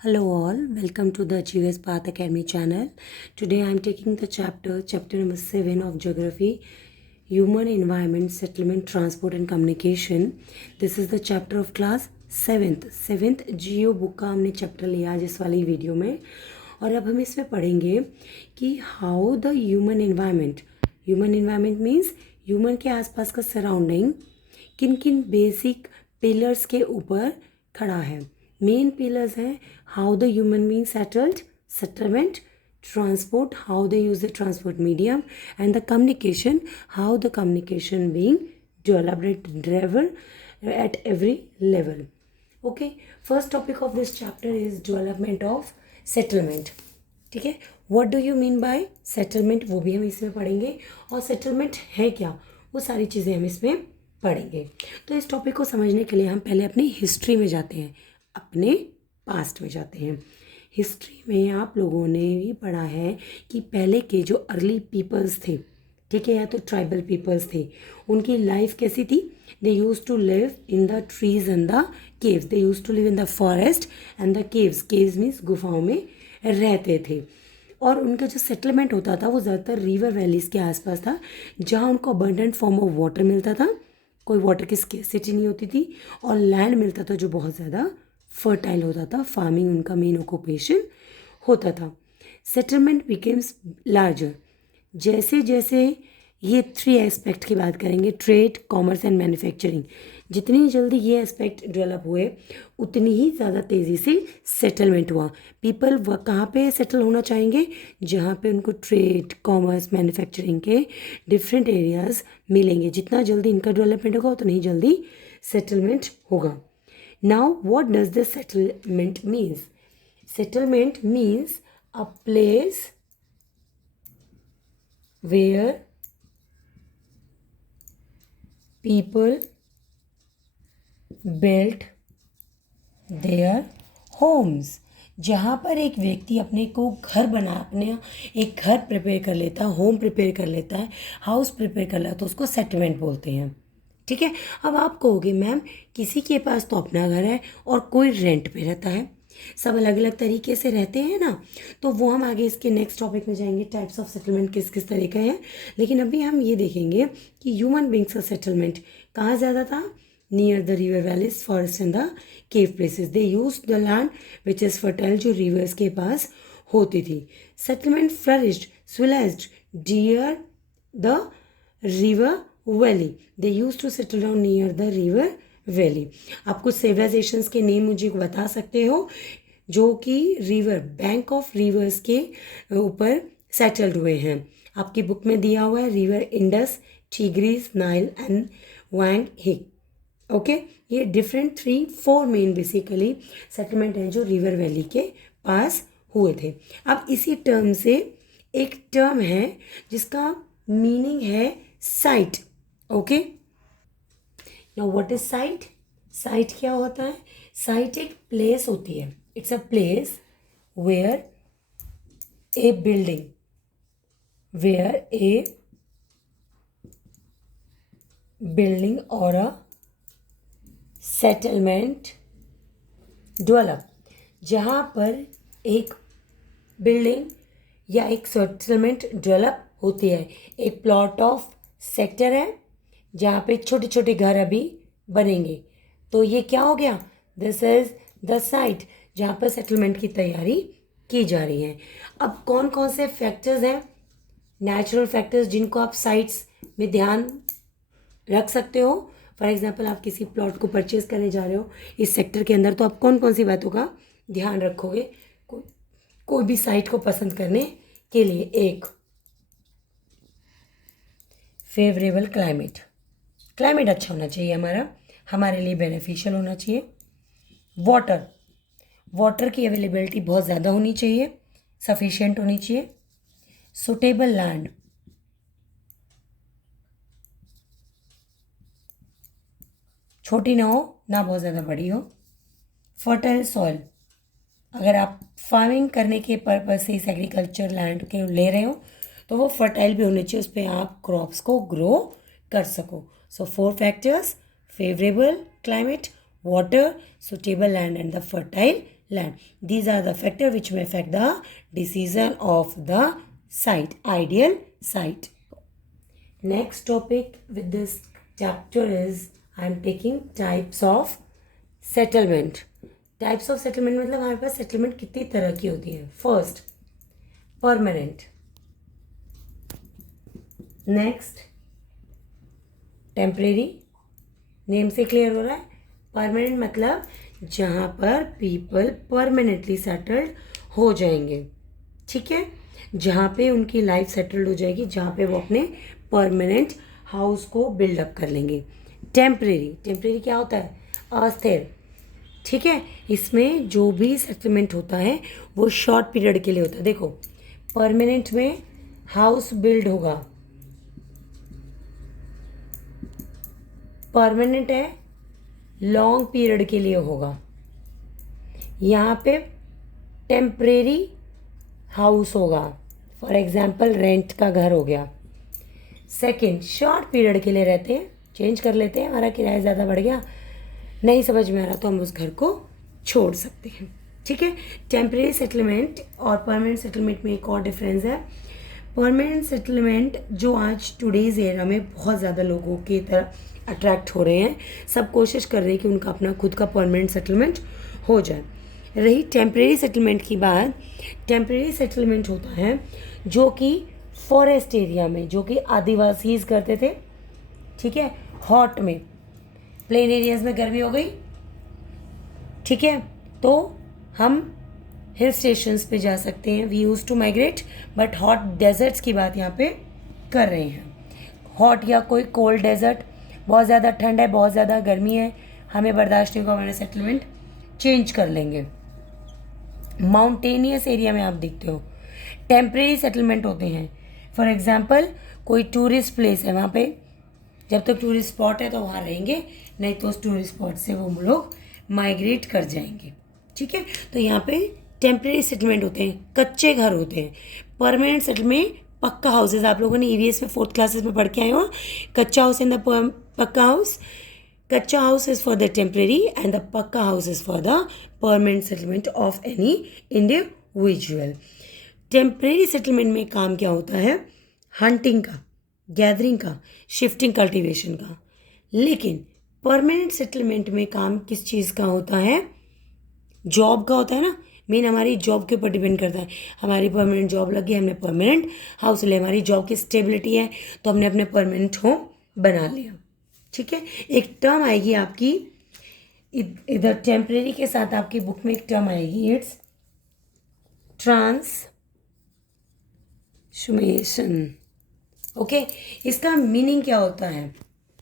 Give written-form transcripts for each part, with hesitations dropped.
Hello all, welcome to the Achievers Path Academy channel. Today I am taking the chapter number 7 of Geography, Human Environment, Settlement, Transport and Communication. This is the chapter of class 7th Jio book का हमने chapter लिया आज इस वाली video में। और अब हम इसमें पढ़ेंगे कि how the human environment means human के आसपास का सराउंडिंग किन किन बेसिक पिलर्स के ऊपर खड़ा है। मेन पिलर्स हैं how the human being settlement, transport, how they use the transport medium, and the communication, how the communication being developed at every level. Okay, first topic of this chapter is development of settlement. ठीक है, what do you mean by settlement वो भी हम इसमें पढ़ेंगे, और settlement है क्या वो सारी चीज़ें हम इसमें पढ़ेंगे। तो इस टॉपिक को समझने के लिए हम पहले अपनी हिस्ट्री में जाते हैं, अपने पास्ट में जाते हैं। हिस्ट्री में आप लोगों ने भी पढ़ा है कि पहले के जो अर्ली पीपल्स थे, ठीक है, या तो ट्राइबल पीपल्स थे, उनकी लाइफ कैसी थी। They use to live in the trees and the caves, they use to live in the forest and the caves, caves means गुफाओं में रहते थे। और उनका जो सेटलमेंट होता था वो ज़्यादातर रिवर वैलीज़ के आसपास था, जहाँ उनको अबंडेंट फॉर्म ऑफ वाटर मिलता था, कोई वाटर की स्केर्सिटी नहीं होती थी, और लैंड मिलता था जो बहुत ज़्यादा फर्टाइल होता था। फार्मिंग उनका मेन ऑक्यूपेशन होता था। सेटलमेंट बिकेम्स लार्जर, जैसे जैसे ये थ्री एस्पेक्ट की बात करेंगे, ट्रेड, कॉमर्स एंड मैन्युफैक्चरिंग, जितनी जल्दी ये एस्पेक्ट डेवलप हुए उतनी ही ज़्यादा तेज़ी से सेटलमेंट हुआ। पीपल कहाँ पे सेटल होना चाहेंगे, जहाँ पे उनको ट्रेड, कॉमर्स, मैन्युफैक्चरिंग के डिफरेंट एरियाज़ मिलेंगे। जितना जल्दी इनका डेवलपमेंट होगा उतना ही जल्दी सेटलमेंट होगा। Now, what does the settlement means? Settlement means a place where people built their homes. जहाँ पर एक व्यक्ति अपने को घर बना, अपने एक घर प्रिपेयर कर लेता है, होम प्रिपेयर कर लेता है, हाउस प्रिपेयर कर लेता है, तो उसको सेटलमेंट बोलते हैं। ठीक है, अब आप कहोगे मैम किसी के पास तो अपना घर है और कोई रेंट पे रहता है, सब अलग अलग तरीके से रहते हैं ना। तो वो हम आगे इसके नेक्स्ट टॉपिक में जाएंगे, टाइप्स ऑफ सेटलमेंट किस किस तरह का है। लेकिन अभी हम ये देखेंगे कि ह्यूमन बींग्स का सेटलमेंट कहाँ ज़्यादा था, near the river valleys, forest and the cave places. They use the land which is fertile, जो रिवर्स के पास होती थी। Settlement flourished civilised dear the river valley, they use to settle down near the river valley. आप कुछ civilisations के name मुझे बता सकते हो जो कि रिवर, बैंक ऑफ रिवर्स के ऊपर सेटल्ड हुए हैं। आपकी बुक में दिया हुआ है river Indus, tigris, Nile and Wang he. Okay, ये डिफरेंट 3-4 मेन बेसिकली सेटलमेंट हैं जो रिवर वैली के पास हुए थे। अब इसी टर्म से एक टर्म है जिसका मीनिंग है site. Okay, now what is site? Site क्या होता है? साइट एक प्लेस होती है, it's a place where a building, where a building और अ सेटलमेंट डेवलप, जहाँ पर एक बिल्डिंग या एक सेटलमेंट डेवलप होती है। एक प्लॉट ऑफ सेक्टर है जहाँ पे छोटे छोटे घर अभी बनेंगे, तो ये क्या हो गया, दिस इज द साइट जहाँ पर सेटलमेंट की तैयारी की जा रही है। अब कौन कौन से फैक्टर्स हैं, नेचुरल फैक्टर्स, जिनको आप साइट्स में ध्यान रख सकते हो। फॉर एग्जांपल आप किसी प्लॉट को परचेज करने जा रहे हो इस सेक्टर के अंदर, तो आप कौन कौन सी बातों का ध्यान रखोगे कोई भी साइट को पसंद करने के लिए? एक, फेवरेबल क्लाइमेट, क्लाइमेट अच्छा होना चाहिए हमारा, हमारे लिए बेनिफिशियल होना चाहिए। वाटर, वाटर की अवेलेबिलिटी बहुत ज़्यादा होनी चाहिए, सफिशिएंट होनी चाहिए। सुटेबल लैंड, छोटी ना हो ना बहुत ज़्यादा बड़ी हो। फर्टाइल सॉइल, अगर आप फार्मिंग करने के पर्पज से इस एग्रीकल्चर लैंड के ले रहे हो तो वो फर्टाइल भी होने चाहिए, उस पर आप क्रॉप्स को ग्रो कर सको। सो 4 factors, favourable climate, water, suitable land and the fertile land. These are the factors which may affect the decision of the site, ideal site. Next topic with this chapter is I am taking types of settlement. Types of settlement मतलब हमारे पास settlement कितनी तरह की होती है. First, permanent. Next temporary. Name से clear हो रहा है. परमानेंट मतलब जहाँ पर पीपल परमानेंटली सेटल्ड हो जाएंगे. ठीक है, जहाँ पे उनकी लाइफ सेटल्ड हो जाएगी, जहाँ पे वो अपने परमानेंट हाउस को बिल्डअप कर लेंगे. टेम्परेरी. टेम्परेरी क्या होता है? अस्थिर. ठीक है, इसमें जो भी सेटलमेंट होता है वो शॉर्ट पीरियड के लिए होता है. देखो, परमानेंट में हाउस बिल्ड होगा, परमानेंट है लॉन्ग पीरियड के लिए होगा. यहाँ पे टेम्परेरी हाउस होगा, फॉर एग्जाम्पल रेंट का घर हो गया. सेकंड, शॉर्ट पीरियड के लिए रहते हैं, चेंज कर लेते हैं, हमारा किराया ज़्यादा बढ़ गया, नहीं समझ में आ रहा तो हम उस घर को छोड़ सकते हैं. ठीक है, टेम्परेरी सेटलमेंट और परमानेंट सेटलमेंट में एक और डिफरेंस है. परमानेंट सेटलमेंट जो आज टुडेज़ एरा में बहुत ज़्यादा लोगों की तरफ अट्रैक्ट हो रहे हैं, सब कोशिश कर रहे हैं कि उनका अपना खुद का परमानेंट सेटलमेंट हो जाए. रही टेम्परेरी सेटलमेंट की बात, टेम्परेरी सेटलमेंट होता है जो कि फॉरेस्ट एरिया में, जो कि आदिवासीज करते थे. ठीक है, हॉट में, प्लेन एरियाज में गर्मी हो गई, ठीक है, तो हम हिल स्टेशंस पे जा सकते हैं. We use to migrate, but hot deserts की बात यहाँ पे कर रहे हैं. हॉट या कोई कोल्ड डेजर्ट, बहुत ज़्यादा ठंड है, बहुत ज़्यादा गर्मी है, हमें बर्दाश्त नहीं होगा, हमारा सेटलमेंट चेंज कर लेंगे. माउंटेनियस एरिया में आप देखते हो टेम्परेरी सेटलमेंट होते हैं. फॉर एग्जांपल कोई टूरिस्ट प्लेस है, वहाँ पे जब तक टूरिस्ट स्पॉट है तो वहाँ रहेंगे, नहीं तो उस टूरिस्ट स्पॉट से वो लोग माइग्रेट कर जाएंगे. ठीक है, तो यहाँ पे टेम्परेरी सेटलमेंट होते हैं, कच्चे घर होते हैं. परमानेंट सेटलमेंट पक्का हाउसेज, आप लोगों ने ईवीएस में 4th क्लासेस में पढ़ के आए हो. कच्चा हाउस इन द पक्का house. Kacha house is for the temporary and the Pakka house is for the permanent settlement of any individual. Temporary settlement में काम क्या होता है? हंटिंग का, गैदरिंग का, शिफ्टिंग, कल्टीवेशन का. लेकिन परमानेंट सेटलमेंट में काम किस चीज़ का होता है? जॉब का होता है ना. मेन हमारी जॉब के ऊपर डिपेंड करता है. हमारी परमानेंट जॉब लगी, हमने परमानेंट हाउस लिया, हमारी जॉब की स्टेबिलिटी है तो हमने अपने परमानेंट होम बना लिया. ठीक है, एक टर्म आएगी आपकी इधर टेम्परेरी के साथ, आपकी बुक में एक टर्म आएगी, इट्स ट्रांसफॉर्मेशन. ओके, इसका मीनिंग क्या होता है?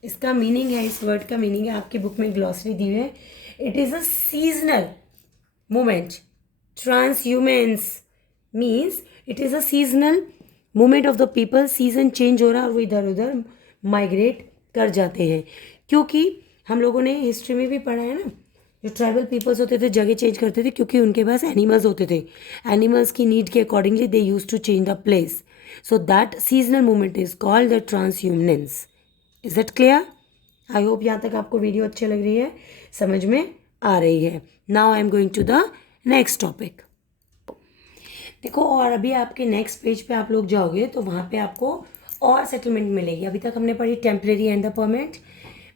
इसका मीनिंग है, इस वर्ड का मीनिंग है, आपकी बुक में ग्लॉसरी दी हुई है. It is a seasonal moment. Transhumance means it is a seasonal moment of the people. Season change हो रहा है और वो इधर उधर माइग्रेट कर जाते हैं. क्योंकि हम लोगों ने हिस्ट्री में भी पढ़ा है ना, जो ट्राइबल पीपल्स होते थे जगह चेंज करते थे क्योंकि उनके पास एनिमल्स होते थे. एनिमल्स की नीड के accordingly they use to change the place. So that seasonal movement is called the transhumance. Is that clear? I hope यहाँ तक आपको वीडियो अच्छी लग रही है, समझ में आ रही है. Now I am going to the next topic. देखो, और अभी आपके नेक्स्ट पेज पे आप लोग जाओगे तो वहाँ पे आपको और सेटलमेंट मिलेगी. अभी तक हमने पढ़ी temporary and the permanent.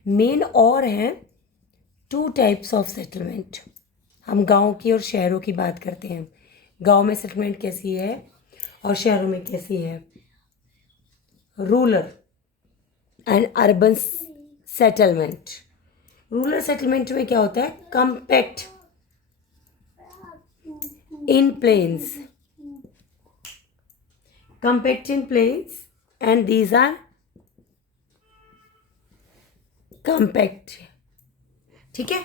Main और है 2 टाइप्स ऑफ सेटलमेंट. हम गांव की और शहरों की बात करते हैं. गांव में सेटलमेंट कैसी है और शहरों में कैसी है? Rural and urban settlement. Rural settlement में क्या होता है? Compact in plains, compact in plains and these are compact. ठीक है,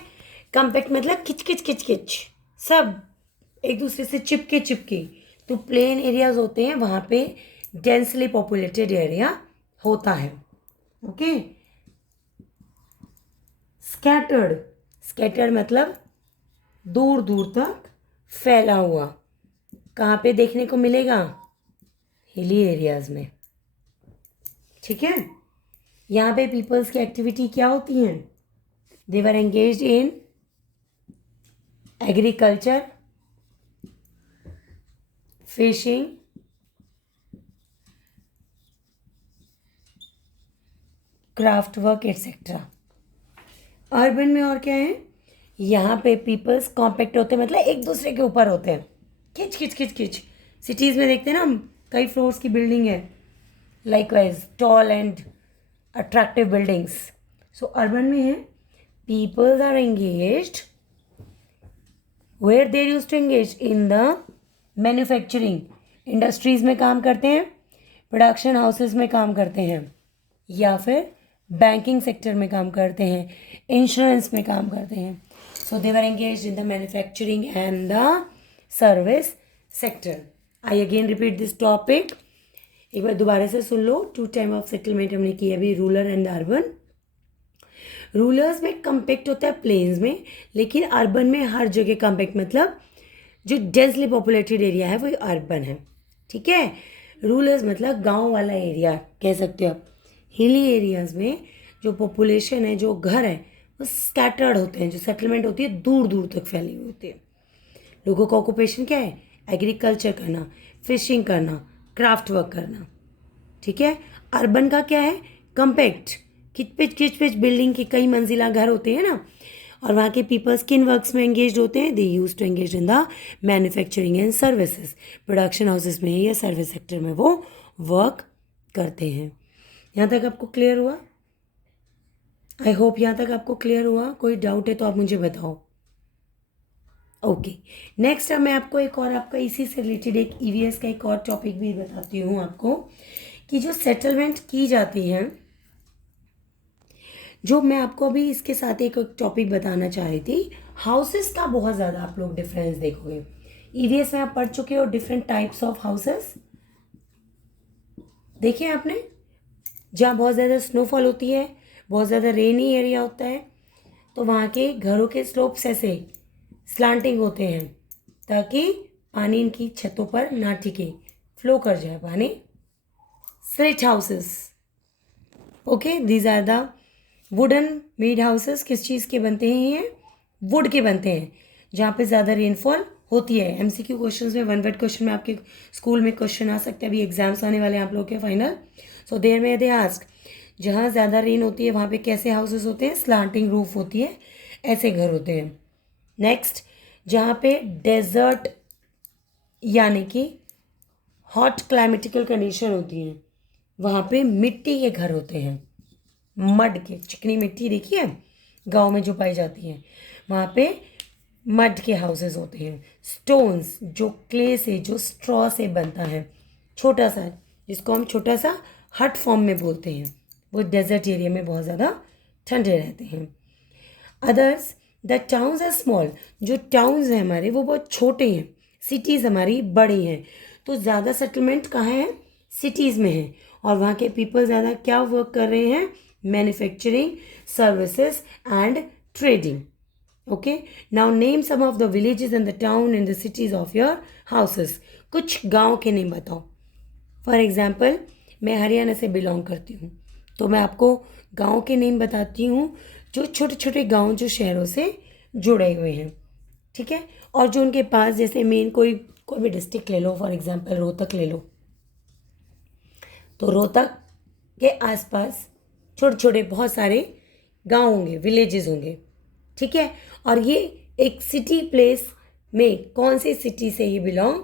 कंपैक्ट मतलब किच किच किच किच, सब एक दूसरे से चिपके चिपके. तो प्लेन एरियाज होते हैं, वहाँ पे डेंसली पॉपुलेटेड एरिया होता है. ओके. स्कैटर्ड. स्कैटर्ड मतलब दूर दूर तक फैला हुआ. कहाँ पे देखने को मिलेगा? हिली एरियाज में. ठीक है, यहाँ पे पीपल्स की एक्टिविटी क्या होती हैं? They were engaged in agriculture, fishing, craft work etcetera. Urban में और क्या है, यहाँ पे पीपल्स कॉम्पैक्ट होते हैं, मतलब एक दूसरे के ऊपर होते हैं, खिंच खिंच खिंच खिंच। सिटीज़ में देखते हैं ना हम, कई फ्लोर्स की बिल्डिंग है, likewise tall and attractive buildings. So urban में है peoples are engaged, where there use to engage in the manufacturing, industries में काम करते हैं, प्रोडक्शन हाउसेस में काम करते हैं, या फिर बैंकिंग सेक्टर में काम करते हैं, इंश्योरेंस में काम करते हैं। So they were engage in the manufacturing and the service sector. I again repeat this topic, एक बार दोबारा से सुन लो। 2 टाइप ऑफ सेटलमेंट हमने किया अभी, रूरल एंड अर्बन। रूरल्स में कम्पैक्ट होता है प्लेन्स में, लेकिन अर्बन में हर जगह कम्पैक्ट, मतलब जो डेंसली पॉपुलेटेड एरिया है वो अर्बन है, ठीक है। रूरल्स मतलब गांव वाला एरिया कह सकते हो आप। हिली एरियाज़ में जो पॉपुलेशन है, जो घर है, वो स्कैटर्ड होते हैं, जो सेटलमेंट होती है दूर दूर तक फैली हुई होती है। लोगों का ऑक्यूपेशन क्या है, एग्रीकल्चर करना, फिशिंग करना, क्राफ्ट वर्क करना, ठीक है। अर्बन का क्या है, कम्पैक्ट, खिच पिच बिल्डिंग के कई मंजिला घर होते हैं ना, और वहाँ के पीपल्स किन वर्क्स में एंगेज होते हैं, they use to engage in the manufacturing and services, production houses में या सर्विस सेक्टर में वो वर्क करते हैं। यहाँ तक आपको क्लियर हुआ? आई होप यहाँ तक आपको क्लियर हुआ। कोई डाउट है तो आप मुझे बताओ। ओके, नेक्स्ट अब मैं आपको एक और, आपका इसी से रिलेटेड एक ईवीएस का एक और टॉपिक भी बताती हूँ आपको, कि जो सेटलमेंट की जाती हैं, जो मैं आपको अभी इसके साथ एक टॉपिक बताना चाह रही थी, हाउसेस का बहुत ज़्यादा आप लोग डिफरेंस देखोगे। ईवीएस में आप पढ़ चुके हो डिफरेंट टाइप्स ऑफ हाउसेस, देखिए आपने, जहाँ बहुत ज़्यादा स्नोफॉल होती है, बहुत ज़्यादा रेनी एरिया होता है, तो वहाँ के घरों के स्लोप्स ऐसे स्लांटिंग होते हैं ताकि पानी इनकी छतों पर ना टिके, फ्लो कर जाए पानी। Stilt houses, okay, these are the wooden made houses. किस चीज़ के बनते हैं ये, वुड के बनते हैं, जहाँ पे ज़्यादा रेनफॉल होती है। एमसीक्यू क्वेश्चंस में, वन वर्ड क्वेश्चन में आपके स्कूल में क्वेश्चन आ सकते हैं, अभी एग्जाम्स आने वाले हैं आप लोग के फाइनल। सो देयर में दे आस्क, जहाँ ज़्यादा रेन होती है वहाँ पे कैसे हाउसेस होते हैं, स्लांटिंग रूफ होती है, ऐसे घर होते हैं। नेक्स्ट, जहाँ पे डेजर्ट यानी कि हॉट क्लाइमेटिकल कंडीशन होती है, वहाँ पे मिट्टी के घर होते हैं, मड के, चिकनी मिट्टी देखिए गांव में जो पाई जाती है, वहाँ पे मड के हाउसेस होते हैं। स्टोन्स, जो क्ले से, जो स्ट्रॉ से बनता है, छोटा सा, जिसको हम छोटा सा हट फॉर्म में बोलते हैं, वो डेजर्ट एरिया में बहुत ज़्यादा ठंडे रहते हैं। Others, the towns are small, जो टाउन्स हैं हमारे वो बहुत छोटे हैं, सिटीज़ हमारी बड़ी हैं, तो ज़्यादा सेटलमेंट कहाँ है, सिटीज़ में है, और वहाँ के पीपल ज़्यादा क्या वर्क कर रहे हैं, manufacturing, services and trading. Okay, now name some of the villages and the town in the cities of your houses. कुछ गाँव के नेम बताओ। फॉर एग्जाम्पल, मैं हरियाणा से बिलोंग करती हूँ, तो मैं आपको गांव के नेम बताती हूँ, जो छोटे छोटे गांव जो शहरों से जुड़े हुए हैं, ठीक है, और जो उनके पास, जैसे मेन कोई भी डिस्ट्रिक्ट ले लो, फॉर एग्जांपल रोहतक ले लो, तो रोहतक के आसपास छोटे छोटे बहुत सारे गांव होंगे, विलेजेस होंगे, ठीक है, और ये एक सिटी प्लेस में कौन सी सिटी से ये बिलोंग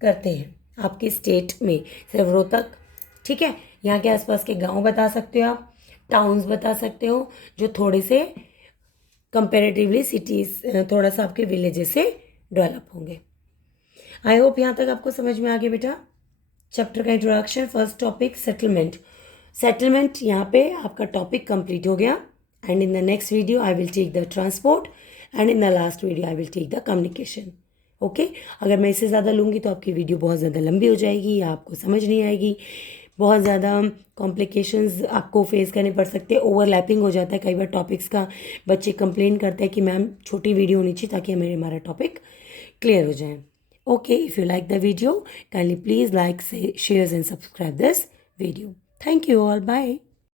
करते हैं आपके स्टेट में, सिर्फ रोहतक, ठीक है। यहाँ के आसपास के गांव बता सकते हो आप, टाउन्स बता सकते हो, जो थोड़े से कंपेरेटिवली सिटीज़, थोड़ा सा आपके विलेजेस से डेवलप होंगे। आई होप यहाँ तक आपको समझ में आ गया बेटा। चैप्टर का introduction, first topic settlement. Settlement यहाँ पे आपका टॉपिक कंप्लीट हो गया, and in the next video I will take the transport, and in the last video I will take the communication. Okay, अगर मैं इससे ज़्यादा लूँगी तो आपकी वीडियो बहुत ज़्यादा लंबी हो जाएगी, या आपको समझ नहीं आएगी, बहुत ज़्यादा कॉम्प्लिकेशंस आपको फेस करने पड़ सकते हैं, ओवरलैपिंग हो जाता है कई बार टॉपिक्स का। बच्चे कंप्लेन करते हैं कि मैम छोटी वीडियो होनी चाहिए ताकि हमारा टॉपिक क्लियर हो जाए। Okay, if you like the video, kindly please like, share and subscribe this video. Thank you all, bye.